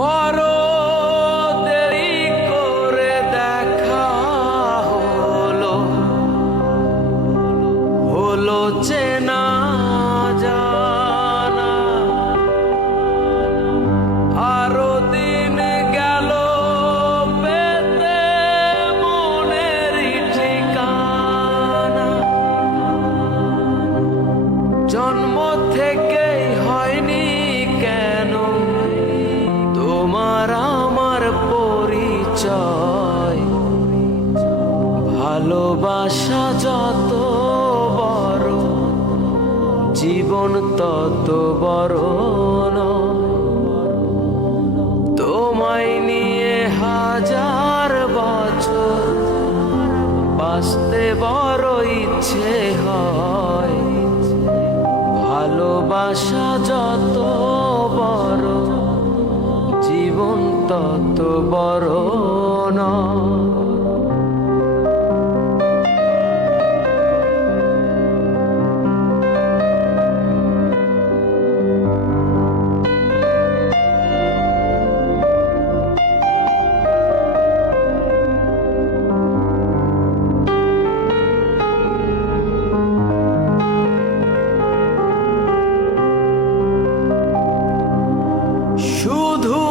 বড় দেরি করে দেখা হলো, হলো চেনা জানা। আরো দিন গেল পেতে মনের ঠিকানা। জন্ম থেকেই হয়নি কেন তোমার আমার পরিচয়। ভালোবাসা যত বড় জীবন তত বড় নয়। তোমায় নিয়ে হাজার বছর বাঁচতে বড় ইচ্ছে হয়। ভালোবাসা যত বড় জীবন তত বড় নয়। শুধু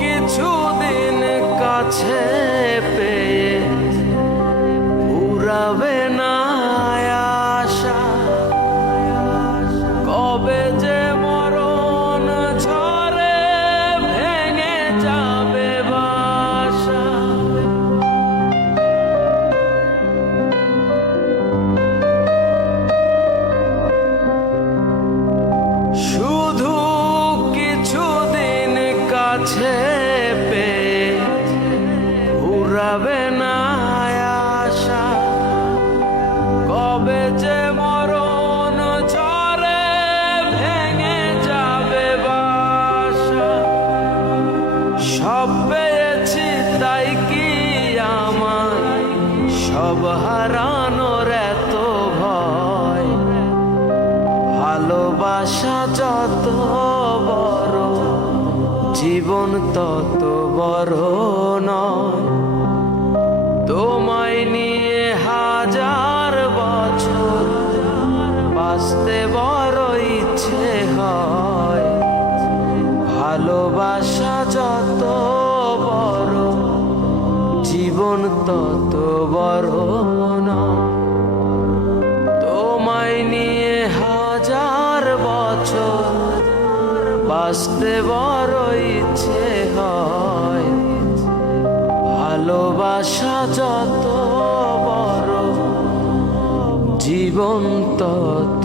কিছুদিন কাছে পেয়ে ফুরাবে না আশা। কবে যে মরণ ঝড়ে ভেঙে যাবে বাসা। শুধু কিছুদিন কাছে পেয়ে ফুরাবে না আশা। কবে যে মরণ ঝড়ে ভেঙে যাবে বাসা। সব পেয়েছি তাই কি আমার সব হারানোর এত ভয়। ভালোবাসা যত বড় জীবন তত বড় নয়। তোমায় নিয়ে হাজার বছর বাঁচতে বড় ইচ্ছে হয়। ভালোবাসা যত বড় জীবন তত বড় নয়। তোমায় নিয়ে হাজার বছর বাঁচতে বড় ইচ্ছে হয়। ভালোবাসা যত বড় জীবন তত